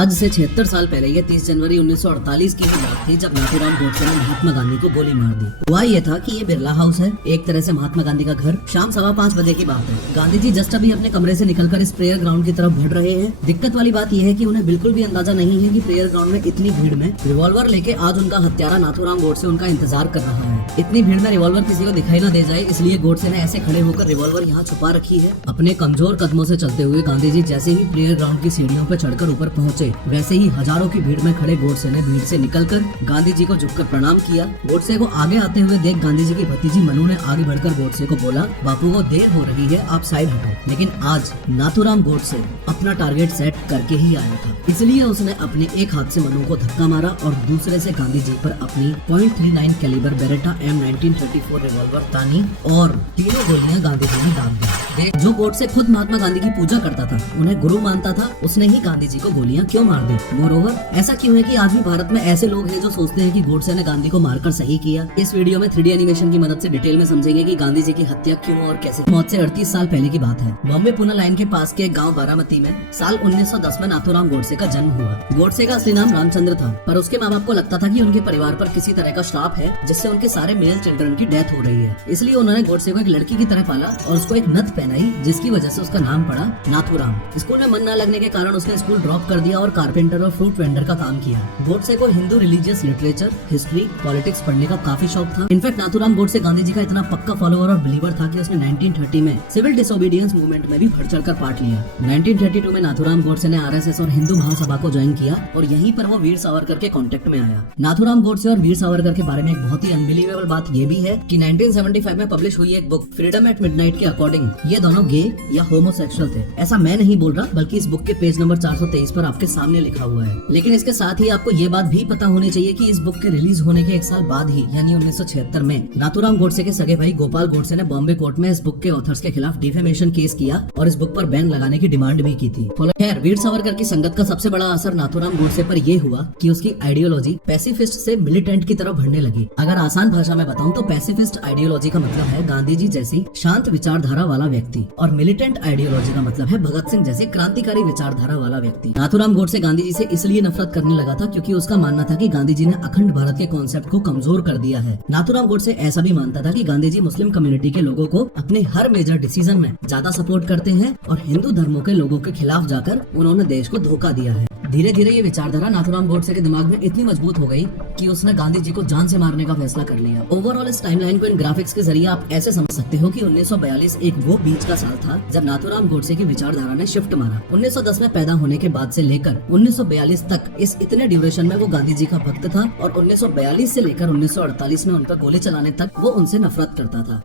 आज से 76 साल पहले ये 30 जनवरी 1948 की ही बात थी जब नाथूराम गोडसे ने महात्मा गांधी को गोली मार दी। हुआ ये था कि ये बिरला हाउस है, एक तरह से महात्मा गांधी का घर। शाम 5:15 बजे की बात है। गांधी जी जस्ट अभी अपने कमरे से निकलकर इस प्रेयर ग्राउंड की तरफ बढ़ रहे हैं। दिक्कत वाली बात यह है कि उन्हें बिल्कुल भी अंदाजा नहीं है कि प्रेयर ग्राउंड में इतनी भीड़ में रिवॉल्वर लेके आज उनका हत्यारा नाथूराम गोडसे उनका इंतजार कर रहा है। इतनी भीड़ में रिवॉल्वर किसी को दिखाई न दे जाए, इसलिए गोडसे ने ऐसे खड़े होकर रिवॉल्वर यहाँ छुपा रखी है। अपने कमजोर कदमों से चलते हुए गांधी जी जैसे ही प्रेयर ग्राउंड की सीढ़ियों पर चढ़कर ऊपर पहुंचे, वैसे ही हजारों की भीड़ में खड़े गोडसे ने भीड़ से निकलकर गांधी जी को झुककर प्रणाम किया। गोडसे को आगे आते हुए देख गांधी जी की भतीजी मनु ने आगे बढ़कर गोडसे को बोला, बापू को देर हो रही है, आप साइड हटो। लेकिन आज नाथूराम गोडसे अपना टारगेट सेट करके ही आया था, इसलिए उसने अपने एक हाथ से मनु को धक्का मारा और दूसरे से गांधी जी पर अपनी .39 कैलिबर बेरेटा M1934 रिवॉल्वर तानी और तीनों गोलियां गांधी जी ने दाग दी। जो गोडसे खुद महात्मा गांधी की पूजा करता था, उन्हें गुरु मानता था, उसने ही गांधी जी को गोलियां क्यों मार दी? मोरोवर, ऐसा क्यों है कि आज भी भारत में ऐसे लोग हैं जो सोचते हैं कि गोडसे ने गांधी को मारकर सही किया? इस वीडियो में 3D एनिमेशन की मदद से डिटेल में समझेंगे कि गांधी जी की हत्या क्यों और कैसे। मौत से 38 साल पहले की बात है। बॉम्बे पुणे लाइन के पास के गाँव बारामती में साल 1910 में नाथूराम गोडसे का जन्म हुआ। गोडसे का असली नाम रामचंद्र था, पर उसके माँ बाप को लगता था कि उनके परिवार पर किसी तरह का श्राप है जिससे उनके सारे मेल चिल्ड्रन की डेथ हो रही है। इसलिए उन्होंने गोडसे को एक लड़की की तरह पाला और उसको एक नथ पहनाई, जिसकी वजह से उसका नाम पड़ा नाथूराम। स्कूल में मन न लगने के कारण उसने स्कूल ड्रॉप कर दिया और कारपेंटर और फ्रूट वेंडर का काम किया। गोडसे को Hindu religious literature, history, politics पढ़ने का काफी शौक था। इनफैक्ट नाथूराम गोडसे गांधी जी का इतना पक्का फॉलोअर और बिलीवर था कि उसने 1930 में सिविल डिसोबीडियंस मूवमेंट में भी बढ़ चढ़कर पार्ट लिया। 1932 में नाथूराम गोडसे ने RSS और हिंदू महासभा को ज्वाइन किया और यहीं पर वो वीर सावरकर के कांटेक्ट में आया। नाथूराम गोडसे और वीर सावरकर के बारे में एक बहुत ही अनबिलीवेबल बात ये भी है कि 1975 में पब्लिश हुई एक बुक फ्रीडम एट मिडनाइट के अकॉर्डिंग ये दोनों गे या होमोसेक्सुअल थे। ऐसा मैं नहीं बोल रहा, बल्कि इस बुक के पेज नंबर 423 पर आपके सामने लिखा हुआ है। लेकिन इसके साथ ही आपको ये बात भी पता होनी चाहिए कि इस बुक के रिलीज होने के 1 साल बाद ही यानी 1976 में नाथूराम गोडसे के सगे भाई गोपाल गोडसे ने बॉम्बे कोर्ट में इस बुक के ऑथर्स के खिलाफ डिफेमेशन केस किया और इस बुक पर बैन लगाने की डिमांड भी की थी। खैर, वीर सावरकर की संगत का सबसे बड़ा असर नाथूराम गोडसे पर यह हुआ कि उसकी आइडियोलॉजी पैसिफिस्ट से मिलिटेंट की तरफ बढ़ने लगी। अगर आसान भाषा में बताऊं तो पैसिफिस्ट आइडियोलॉजी का मतलब है गांधी जी जैसी शांत विचारधारा वाला व्यक्ति और मिलिटेंट आइडियोलॉजी का मतलब है भगत सिंह जैसी क्रांतिकारी विचारधारा वाला व्यक्ति। नाथूराम गोडसे गांधी जी से इसलिए नफरत करने लगा था क्योंकि उसका मानना था कि गांधी जी ने अखंड भारत के कॉन्सेप्ट को कमजोर कर दिया है। नाथूराम गोडसे ऐसा भी मानता था कि गांधी जी मुस्लिम कम्युनिटी के लोगों को अपने हर मेजर डिसीजन में ज्यादा सपोर्ट करते हैं और हिंदू धर्मों के लोगों के खिलाफ जाकर उन्होंने देश को धोखा दिया है। धीरे धीरे ये विचारधारा नाथूराम गोडसे के दिमाग में इतनी मजबूत हो गई कि उसने गांधी जी को जान से मारने का फैसला कर लिया। ओवरऑल इस टाइमलाइन को इन ग्राफिक्स के जरिए आप ऐसे समझ सकते हो कि 1942 एक वो बीच का साल था जब नाथूराम गोडसे की विचारधारा ने शिफ्ट मारा। 1910 में पैदा होने के बाद से लेकर 1942 तक इस इतने ड्यूरेशन में वो गांधी जी का भक्त था और 1942 से लेकर 1948 में उन पर गोली चलाने तक वो उनसे नफरत करता था।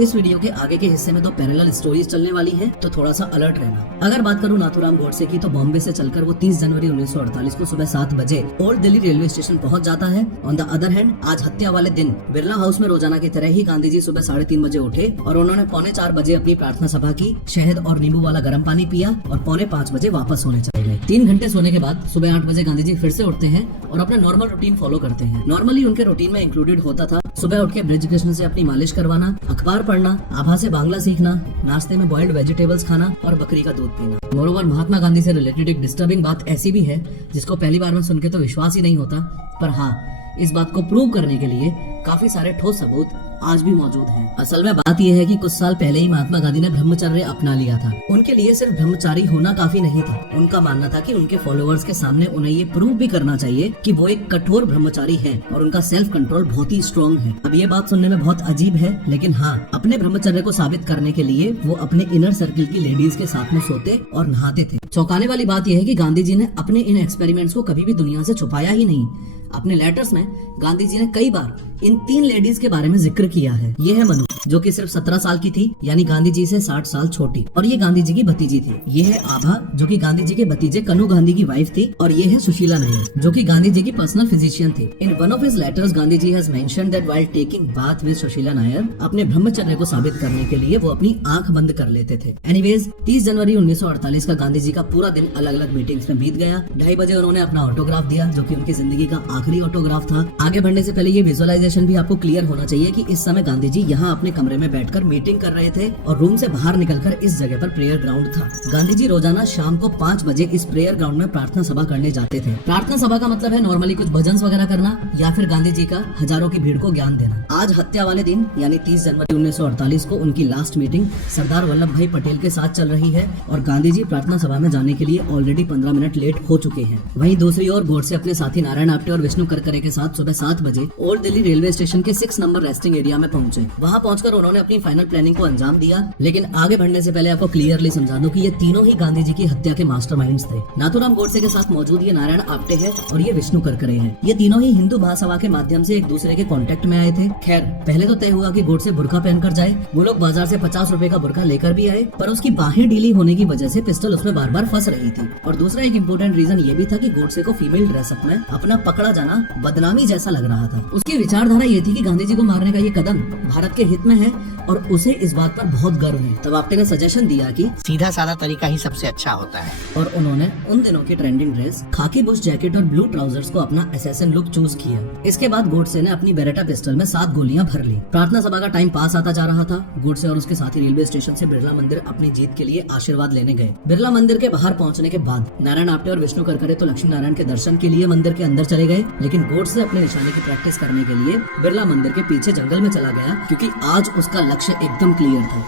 इस वीडियो के आगे के हिस्से में 2 पैरेलल स्टोरीज चलने वाली हैं, तो थोड़ा सा अलर्ट रहना। अगर बात करूं नाथूराम गोडसे की, तो बॉम्बे से चलकर वो 30 जनवरी 1948 को सुबह 7 बजे ओल्ड दिल्ली रेलवे स्टेशन पहुंच जाता है। ऑन द अदर हैंड, आज हत्या वाले दिन बिरला हाउस में रोजाना की तरह ही गांधी जी सुबह 3:30 बजे उठे और उन्होंने 3:45 बजे अपनी प्रार्थना सभा की, शहद और नींबू वाला गर्म पानी पिया और 4:45 बजे वापस सोने चले गए। 3 घंटे सोने के बाद सुबह 8 बजे गांधी जी फिर से उठते हैं और अपना नॉर्मल रूटीन फॉलो करते हैं। नॉर्मली उनके रूटीन में इंक्लूडेड होता था सुबह उठ के ब्रज कृष्ण से अपनी मालिश करवाना, अखबार पढ़ना, आभा से बांग्ला सीखना, नाश्ते में बॉइल्ड वेजिटेबल्स खाना और बकरी का दूध पीना। मोरोवर, महात्मा गांधी से रिलेटेड एक डिस्टर्बिंग बात ऐसी भी है जिसको पहली बार में सुन के तो विश्वास ही नहीं होता, पर हाँ, इस बात को प्रूव करने के लिए काफी सारे ठोस सबूत आज भी मौजूद हैं। असल में बात यह है कि कुछ साल पहले ही महात्मा गांधी ने ब्रह्मचर्य अपना लिया था। उनके लिए सिर्फ ब्रह्मचारी होना काफी नहीं था। उनका मानना था कि उनके फॉलोअर्स के सामने उन्हें ये प्रूव भी करना चाहिए कि वो एक कठोर ब्रह्मचारी हैं और उनका सेल्फ कंट्रोल बहुत ही स्ट्रॉन्ग है। अब ये बात सुनने में बहुत अजीब है, लेकिन हाँ, अपने ब्रह्मचर्य को साबित करने के लिए वो अपने इनर सर्किल की लेडीज के साथ में सोते और नहाते थे। चौंकाने वाली बात यह है कि गांधी जी ने अपने इन एक्सपेरिमेंट्स को कभी भी दुनिया से छुपाया ही नहीं। अपने लेटर्स में गांधी जी ने कई बार इन 3 लेडीज के बारे में जिक्र किया है। ये है मनु, जो कि सिर्फ 17 साल की थी, यानी गांधी जी से 60 साल छोटी, और ये गांधी जी की भतीजी थी। ये है आभा, जो कि गांधी जी के भतीजे कन्हू गांधी की वाइफ थी, और ये है सुशीला नायर, जो कि गांधी जी की पर्सनल फिजिशियन थी। In one of his letters Gandhi ji has mentioned that while taking bath with Sushila Nayar, अपने ब्रह्मचर्य को साबित करने के लिए वो अपनी आंख बंद कर लेते थे। एनीवेज, 30 जनवरी 1948 का गांधी जी का पूरा दिन अलग अलग मीटिंग्स में बीत गया। 2:30 बजे उन्होंने अपना ऑटोग्राफ दिया, जो कि उनकी जिंदगी का आखिरी ऑटोग्राफ था। आगे बढ़ने से पहले ये विजुअलाइजेशन भी आपको क्लियर होना चाहिए कि इस समय गांधी जी यहाँ अपने कमरे में बैठकर मीटिंग कर रहे थे और रूम से बाहर निकलकर इस जगह पर प्रेयर ग्राउंड था। गांधी जी रोजाना शाम को 5 बजे इस प्रेयर ग्राउंड में प्रार्थना सभा करने जाते थे। प्रार्थना सभा का मतलब है नॉर्मली कुछ भजन वगैरह करना या फिर गांधी जी का हजारों की भीड़ को ज्ञान देना। आज हत्या वाले दिन यानी 30 जनवरी 1948 को उनकी लास्ट मीटिंग सरदार वल्लभ भाई पटेल के साथ चल रही है और गांधी जी प्रार्थना सभा में जाने के लिए ऑलरेडी 15 मिनट लेट हो चुके हैं। वहीं दूसरी ओर गोडसे अपने साथी नारायण आप्टे और विष्णु करकरे के साथ सुबह 7 बजे ओल्ड दिल्ली रेलवे स्टेशन के 6 नंबर रेस्टिंग एरिया में पहुंचे। वहां पहुंचकर उन्होंने अपनी फाइनल प्लानिंग को अंजाम दिया। लेकिन आगे बढ़ने से पहले आपको क्लियरली समझा दूं कि ये तीनों ही गांधी जी की हत्या के मास्टरमाइंड्स थे। नाथूराम गोडसे के साथ मौजूद ये नारायण आप्टे है और ये विष्णु करकरे है। ये तीनों ही हिंदू महासभा के माध्यम से एक दूसरे के कांटेक्ट में आए थे। खैर पहले तो तय हुआ कि गोडसे बुर्का पहनकर जाए। वो लोग बाजार से 50 रुपए का बुर्का लेकर भी आए, पर उसकी बाहें ढीली होने की वजह से पिस्टल उसमें बार बार फंस रही थी। और दूसरा एक इम्पोर्टेंट रीजन ये भी था कि गोडसे को फीमेल ड्रेसअप में अपना पकड़ा जाना बदनामी जैसा लग रहा था। उसकी विचारधारा ये थी कि गांधी जी को मारने का ये कदम भारत के हित में है और उसे इस बात पर बहुत गर्व है। तब आप्टे ने सजेशन दिया कि सीधा साधा तरीका ही सबसे अच्छा होता है। और उन्होंने उन दिनों की ट्रेंडिंग ड्रेस खाकी बुश जैकेट और ब्लू ट्राउजर्स को अपना असैसिन लुक चूज किया। इसके बाद गोडसे ने अपनी बेरेटा पिस्टल में 7 गोलियां भर ली। प्रार्थना सभा का टाइम पास आता जा रहा था। गोडसे और उसके साथी रेलवे स्टेशन से बिरला मंदिर अपनी जीत के लिए आशीर्वाद लेने गए। बिरला मंदिर के बाहर पहुंचने के बाद नारायण आप्टे और विष्णु करकरे तो लक्ष्मी नारायण के दर्शन के लिए मंदिर के अंदर चले गए, लेकिन गोडसे अपने निशाने की प्रैक्टिस करने के लिए बिरला मंदिर के पीछे जंगल में चला गया, क्योंकि आज उसका लक्ष्य एकदम क्लियर था।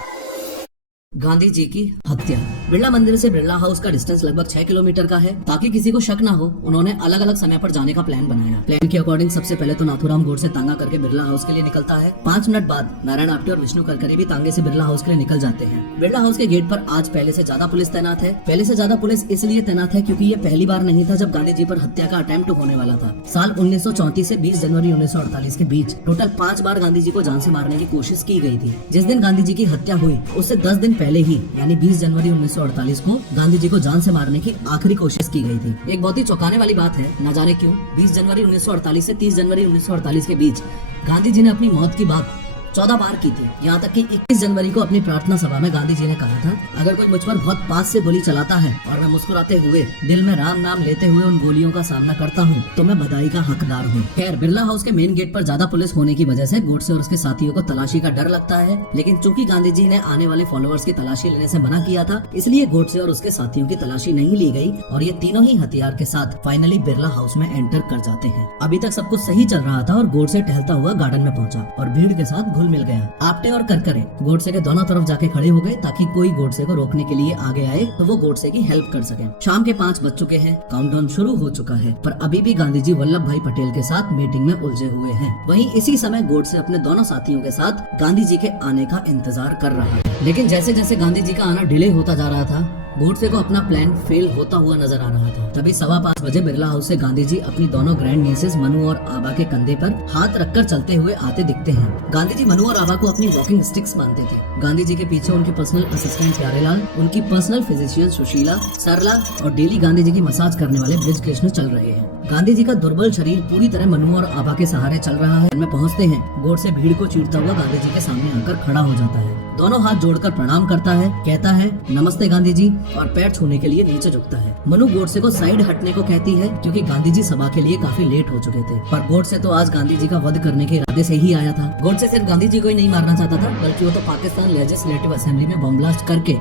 गांधी जी की हत्या। बिरला मंदिर से बिरला हाउस का डिस्टेंस लगभग 6 किलोमीटर का है। ताकि किसी को शक ना हो, उन्होंने अलग अलग समय पर जाने का प्लान बनाया। प्लान के अकॉर्डिंग सबसे पहले तो नाथूराम गोडसे तांगा करके बिरला हाउस के लिए निकलता है। 5 मिनट बाद नारायण आप्टे और विष्णु करकरे भी तांगे से बिरला हाउस के लिए निकल जाते हैं। बिरला हाउस के गेट पर आज पहले से ज्यादा पुलिस तैनात है। पहले से ज्यादा पुलिस इसलिए तैनात है क्योंकि ये पहली बार नहीं था जब गांधी जी पर हत्या का अटेम्प्ट होने वाला था। साल 1934 से 20 जनवरी 1948 के बीच टोटल 5 बार गांधी जी को जान से मारने की कोशिश की गई थी। जिस दिन गांधी जी की हत्या हुई उससे 10 दिन पहले ही यानी 20 जनवरी 1948 को गांधी जी को जान से मारने की आखिरी कोशिश की गई थी। एक बहुत ही चौंकाने वाली बात है, न जाने क्यों 20 जनवरी 1948 से 30 जनवरी 1948 के बीच गांधी जी ने अपनी मौत की बात 14 बार की थी। यहाँ तक कि 21 जनवरी को अपनी प्रार्थना सभा में गांधी जी ने कहा था, अगर कोई मुझ पर बहुत पास से गोली चलाता है और मैं मुस्कुराते हुए दिल में राम नाम लेते हुए उन गोलियों का सामना करता हूँ तो मैं बधाई का हकदार हूँ। खैर बिरला हाउस के मेन गेट पर ज्यादा पुलिस होने की वजह से गोडसे और उसके साथियों को तलाशी का डर लगता है, लेकिन चूंकि गांधी जी ने आने वाले फॉलोअर्स की तलाशी लेने से मना किया था, इसलिए गोडसे और उसके साथियों की तलाशी नहीं ली गई और ये तीनों ही हथियार के साथ फाइनली बिरला हाउस में एंटर कर जाते हैं। अभी तक सब कुछ सही चल रहा था और गोडसे टहलता हुआ गार्डन में पहुंचा और भीड़ के साथ घुल मिल गया। आप्टे और करकरे गोडसे के दोनों तरफ जाके खड़े हो गए ताकि कोई गोडसे को रोकने के लिए आगे आए तो वो गोडसे की हेल्प कर सके। शाम के 5 बज चुके हैं, काउंटडाउन शुरू हो चुका है, पर अभी भी गांधी जी वल्लभ भाई पटेल के साथ मीटिंग में उलझे हुए हैं। वहीं इसी समय गोडसे अपने दोनों साथियों के साथ गांधी जी के आने का इंतजार कर रहा है। लेकिन जैसे जैसे गांधी जी का आना डिले होता जा रहा था, गोडसे को अपना प्लान फेल होता हुआ नजर आ रहा था। तभी 5:15 बजे बिरला हाउस से गांधी जी अपनी दोनों ग्रैंड नीसेस मनु और आबा के कंधे पर हाथ रखकर चलते हुए आते दिखते हैं। गांधी जी मनु और आबा को अपनी वॉकिंग स्टिक्स मानते थे। गांधी जी के पीछे उनके पर्सनल असिस्टेंट प्यारेलाल, उनकी पर्सनल फिजिशियन सुशीला, सरला और डेली गांधी जी की मसाज करने वाले ब्रिज कृष्ण चल रहे हैं। गांधी जी का दुर्बल शरीर पूरी तरह मनु और आबा के सहारे चल रहा है। में पहुंचते हैं, गोडसे भीड़ को चीरता हुआ गांधी जी के सामने आकर खड़ा हो जाता है। दोनों हाथ जोड़कर प्रणाम करता है, कहता है नमस्ते गांधी जी और पैर छूने के लिए नीचे झुकता है। मनु गोडसे को साइड हटने को कहती है क्योंकि गांधी जी सभा के लिए काफी लेट हो चुके थे, पर गोडसे तो आज गांधी जी का वध करने के इरादे से ही आया था। गोडसे सिर्फ गांधी जी को ही नहीं मारना चाहता था, बल्कि वो तो पाकिस्तान लेजिस्लेटिव असेंबली में बम ब्लास्ट करके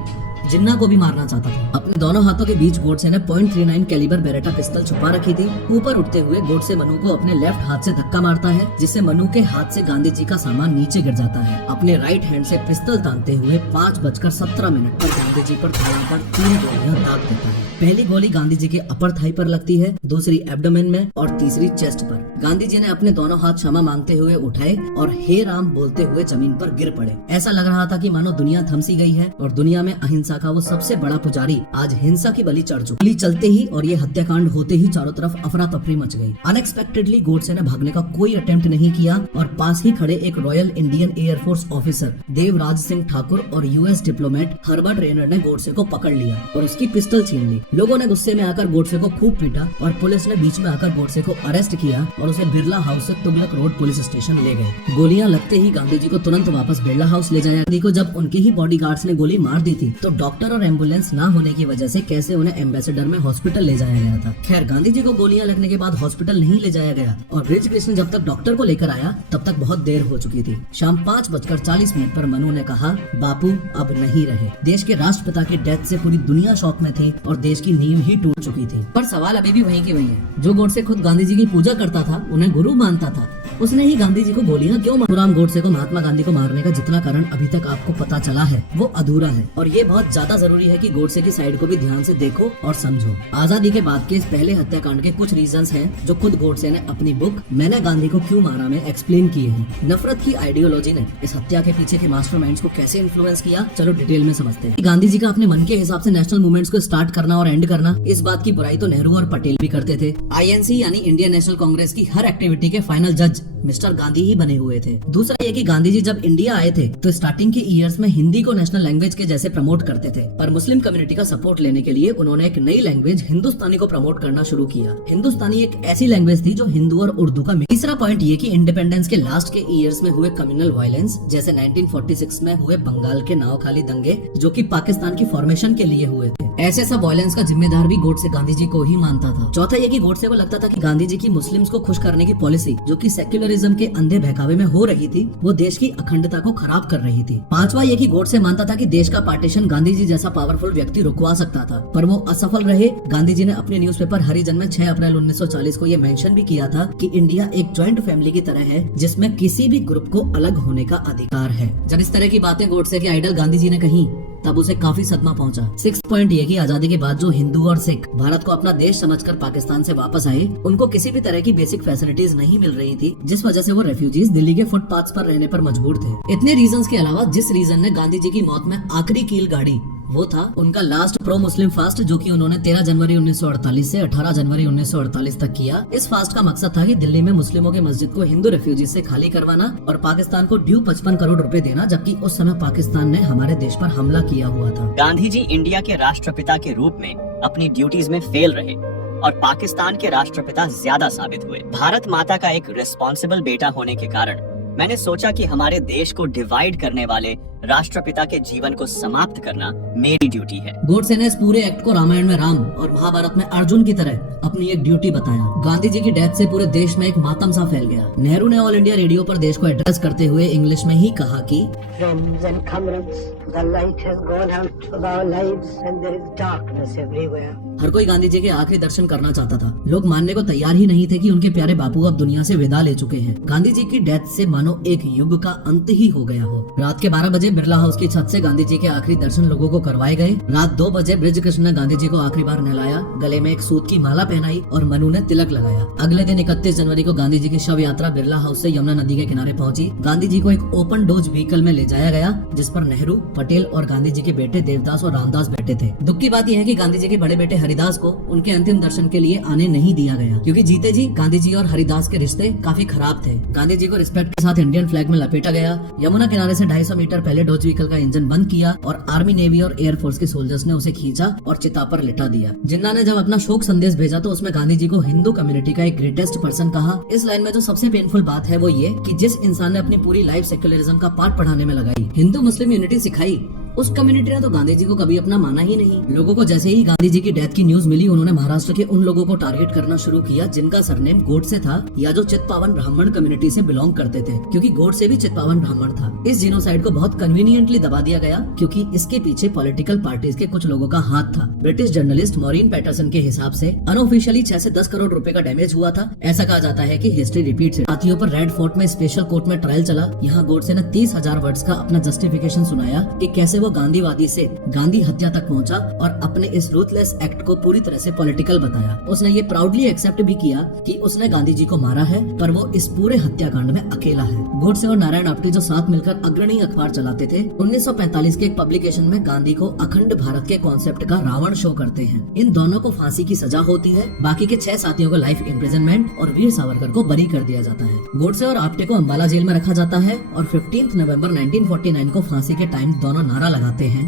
जिन्ना को भी मारना चाहता था। अपने दोनों हाथों के बीच गोडसे ने .39 कैलिबर बेरेटा पिस्तल छुपा रखी थी। ऊपर उठते हुए गोडसे मनु को अपने लेफ्ट हाथ से धक्का मारता है, जिससे मनु के हाथ से गांधी जी का सामान नीचे गिर जाता है। अपने राइट हैंड से पिस्तल तानते हुए 5:17 पर गांधी जी पर धड़ाकर 3 गोलियां दाग देता है। पहली गोली गांधी जी के अपर थाई पर लगती है, दूसरी एब्डोमेन में और तीसरी चेस्ट पर। गांधी जी ने अपने दोनों हाथ क्षमा मांगते हुए उठाए और हे राम बोलते हुए जमीन पर गिर पड़े। ऐसा लग रहा था कि मानो दुनिया थम सी गई है और दुनिया में अहिंसा का वो सबसे बड़ा पुजारी आज हिंसा की बलि चढ़ चुका। गोली चलते ही और ये हत्याकांड होते ही चारों तरफ अफरा तफरी मच गई। अनएक्सपेक्टेडली गोडसे ने भागने का कोई अटेम्प्ट नहीं किया और पास ही खड़े एक royal Indian air force officer Devraj Singh Thakur और यूएस डिप्लोमेट हर्बर्ट रेनर ने गोडसे को पकड़ लिया और उसकी पिस्टल छीन ली। लोगों ने गुस्से में आकर गोडसे को खूब पीटा और पुलिस ने बीच में आकर गोडसे को अरेस्ट किया और उसे बिरला हाउस से तुगलक रोड पुलिस स्टेशन ले गए। गोलियां लगते ही गांधी जी को तुरंत वापस बिरला हाउस ले जाया। गांधी को जब उनके ही बॉडीगार्ड्स ने गोली मार दी थी तो डॉक्टर और एम्बुलेंस ना होने की वजह से कैसे उन्हें एम्बेसडर में हॉस्पिटल ले जाया गया था। खैर, गांधी जी को गोलियां लगने के बाद हॉस्पिटल नहीं ले जाया गया और बृज कृष्ण जब तक डॉक्टर को लेकर आया तब तक बहुत देर हो चुकी थी। शाम 5:40 पर मनु ने कहा, बापू अब नहीं रहे। देश के राष्ट्रपिता की डेथ से पूरी दुनिया शॉक में थी और देश की नींव ही टूट चुकी थी। पर सवाल अभी भी वहीं की वहीं है। जो गोडसे खुद गांधी जी की पूजा करता था, उन्हें गुरु मानता था, उसने ही गांधी जी को गोलियां क्यों मारी? राम गोडसे को महात्मा गांधी को मारने का जितना कारण अभी तक आपको पता चला है वो अधूरा है और ये बहुत ज्यादा जरूरी है कि गोडसे की साइड को भी ध्यान से देखो और समझो। आजादी के बाद के इस पहले हत्याकांड के कुछ रीजंस हैं जो खुद गोडसे ने अपनी बुक मैंने गांधी को क्यों मारा में एक्सप्लेन किए हैं। नफरत की आइडियोलॉजी ने इस हत्या के पीछे के मास्टरमाइंड्स को कैसे इन्फ्लुएंस किया, चलो डिटेल में समझते हैं। गांधी जी का अपने मन के हिसाब से नेशनल मूवमेंट्स को स्टार्ट करना और एंड करना, इस बात की बुराई तो नेहरू और पटेल भी करते थे। आईएनसी यानी इंडियन नेशनल कांग्रेस की हर एक्टिविटी के फाइनल जज मिस्टर गांधी ही बने हुए थे। दूसरा ये कि गांधी जी जब इंडिया आए थे तो स्टार्टिंग के ईयर्स में हिंदी को नेशनल लैंग्वेज के जैसे प्रमोट करते थे, पर मुस्लिम कम्युनिटी का सपोर्ट लेने के लिए उन्होंने एक नई लैंग्वेज हिंदुस्तानी को प्रमोट करना शुरू किया। हिंदुस्तानी एक ऐसी लैंग्वेज थी जो हिंदू और उर्दू का। तीसरा पॉइंट ये कि इंडिपेंडेंस के लास्ट के ईयर्स में हुए कम्युनल वायलेंस, जैसे 1946 में हुए बंगाल के नावखाली दंगे जो कि पाकिस्तान की फॉर्मेशन के लिए हुए थे, ऐसे सब वायलेंस का जिम्मेदार भी गोडसे गांधी जी को ही मानता था। चौथा ये कि गोडसे को लगता था कि गांधी जी की मुस्लिम्स को खुश करने की पॉलिसी जो कि सेक्युलरिज्म के अंधे बहकावे में हो रही थी, वो देश की अखंडता को खराब कर रही थी। पांचवा ये कि गोडसे मानता था कि देश का पार्टीशन गांधी जी जैसा पावरफुल व्यक्ति रुकवा सकता था, पर वो असफल रहे। गांधी जी ने अपने न्यूज़पेपर हरिजन में 6 अप्रैल 1940 को ये मेंशन भी किया था कि इंडिया एक जॉइंट फैमिली की तरह है जिसमें किसी भी ग्रुप को अलग होने का अधिकार है। जब इस तरह की बातें गोडसे के आइडल गांधी जी ने कही तब उसे काफी सदमा पहुंचा। 6 पॉइंट ये कि आजादी के बाद जो हिंदू और सिख भारत को अपना देश समझकर पाकिस्तान से वापस आए, उनको किसी भी तरह की बेसिक फैसिलिटीज नहीं मिल रही थी, जिस वजह से वो रेफ्यूजीज दिल्ली के फुटपाथ्स पर रहने पर मजबूर थे। इतने रीजंस के अलावा जिस रीजन ने गांधी जी की मौत में आखिरी कील गाड़ी, वो था उनका लास्ट प्रो मुस्लिम फास्ट जो कि उन्होंने 13 जनवरी 1948 से 18 जनवरी 1948 तक किया। इस फास्ट का मकसद था कि दिल्ली में मुस्लिमों के मस्जिद को हिंदू रेफ्यूजी से खाली करवाना और पाकिस्तान को ड्यू 55 करोड़ रुपए देना, जबकि उस समय पाकिस्तान ने हमारे देश पर हमला किया हुआ था। गांधी जी इंडिया के राष्ट्रपिता के रूप में अपनी ड्यूटीज में फेल रहे और पाकिस्तान के राष्ट्रपिता ज्यादा साबित हुए। भारत माता का एक रिस्पॉन्सिबल बेटा होने के कारण मैंने सोचा कि हमारे देश को डिवाइड करने वाले राष्ट्रपिता के जीवन को समाप्त करना मेरी ड्यूटी है। गोडसे ने इस पूरे एक्ट को रामायण में राम और महाभारत में अर्जुन की तरह अपनी एक ड्यूटी बताया। गांधी जी की डेथ से पूरे देश में एक मातम सा फैल गया। नेहरू ने ऑल इंडिया रेडियो पर देश को एड्रेस करते हुए इंग्लिश में ही कहा कि Friends and comrades, the light has gone out of our lives and there is darkness everywhere. हर कोई गांधी जी के आखिरी दर्शन करना चाहता था। लोग मानने को तैयार ही नहीं थे कि उनके प्यारे बापू अब दुनिया से विदा ले चुके हैं। गांधी जी की डेथ से मानो एक युग का अंत ही हो गया हो। रात के 12 बजे बिरला हाउस की छत से गांधी जी के आखिरी दर्शन लोगों को करवाए गए। रात 2 बजे बृज कृष्ण ने गांधी जी को आखिरी बार नहलाया, गले में एक सूत की माला पहनाई और मनु ने तिलक लगाया। अगले दिन 31 जनवरी को गांधी जी की शव यात्रा बिरला हाउस से यमुना नदी के किनारे पहुंची। गांधी जी को एक ओपन डोज व्हीकल में ले जाया गया जिस पर नेहरू, पटेल और गांधी जी के बेटे देवदास और रामदास बैठे थे। दुख की बात यह है कि गांधी जी के बड़े बेटे हरिदास को उनके अंतिम दर्शन के लिए आने नहीं दिया गया, क्योंकि जीते जी गांधी जी और हरिदास के रिश्ते काफी खराब थे। गांधी जी को रिस्पेक्ट के साथ इंडियन फ्लैग में लपेटा गया। यमुना किनारे से 250 मीटर पहले डोज व्हीकल का इंजन बंद किया और आर्मी, नेवी और एयरफोर्स के सोल्जर्स ने उसे खींचा और चिता पर लिटा दिया। जिन्ना ने जब अपना शोक संदेश भेजा तो उसमें गांधी जी को हिंदू कम्युनिटी का एक ग्रेटेस्ट पर्सन कहा। इस लाइन में जो सबसे पेनफुल बात है वो ये कि जिस इंसान ने अपनी पूरी लाइफ सेक्युलरिज्म का पाठ पढ़ाने में लगाई, हिंदू मुस्लिम यूनिटी सिखाई, उस कम्युनिटी ने तो गांधी जी को कभी अपना माना ही नहीं। लोगों को जैसे ही गांधी जी की डेथ की न्यूज मिली, उन्होंने महाराष्ट्र के उन लोगों को टारगेट करना शुरू किया जिनका सरनेम गोडसे था या जो चित्पावन ब्राह्मण कम्युनिटी से बिलोंग करते थे, क्योंकि गोडसे भी चित्पावन ब्राह्मण था। इस जीनोसाइड को बहुत कन्वीनियंटली दबा दिया गया क्योंकि इसके पीछे पॉलिटिकल पार्टीज के कुछ लोगों का हाथ था। ब्रिटिश जर्नलिस्ट मॉरिन पैटरसन के हिसाब से अनऑफिशियली 6 से 10 करोड़ रुपए का डैमेज हुआ था। ऐसा कहा जाता है कि हिस्ट्री रिपीट्स इट। हाथियों पर रेड फोर्ट में स्पेशल कोर्ट में ट्रायल चला। यहाँ गोडसे ने 30,000 वर्ड्स का अपना जस्टिफिकेशन सुनाया कि कैसे वो गांधीवादी से गांधी हत्या तक पहुंचा और अपने इस रूथलेस एक्ट को पूरी तरह से पॉलिटिकल बताया। उसने ये प्राउडली एक्सेप्ट भी किया कि उसने गांधी जी को मारा है, पर वो इस पूरे हत्याकांड में अकेला है। गोडसे और नारायण आप्टे जो साथ मिलकर अग्रणी अखबार चलाते थे, 1945 के एक पब्लिकेशन में गांधी को अखंड भारत के कॉन्सेप्ट का रावण शो करते हैं। इन दोनों को फांसी की सजा होती है, बाकी के 6 साथियों को लाइफ इम्प्रिजनमेंट और वीर सावरकर को बरी कर दिया जाता है। गोडसे और आप्टे को अंबाला जेल में रखा जाता है और 15 नवंबर 1949 को फांसी के टाइम दोनों नारा लगाते हैं,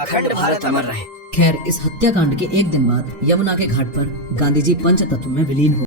अखंड भारत अमर रहे। खैर, इस हत्याकांड के एक दिन बाद यमुना के घाट पर गांधी जी पंचतत्व में विलीन हो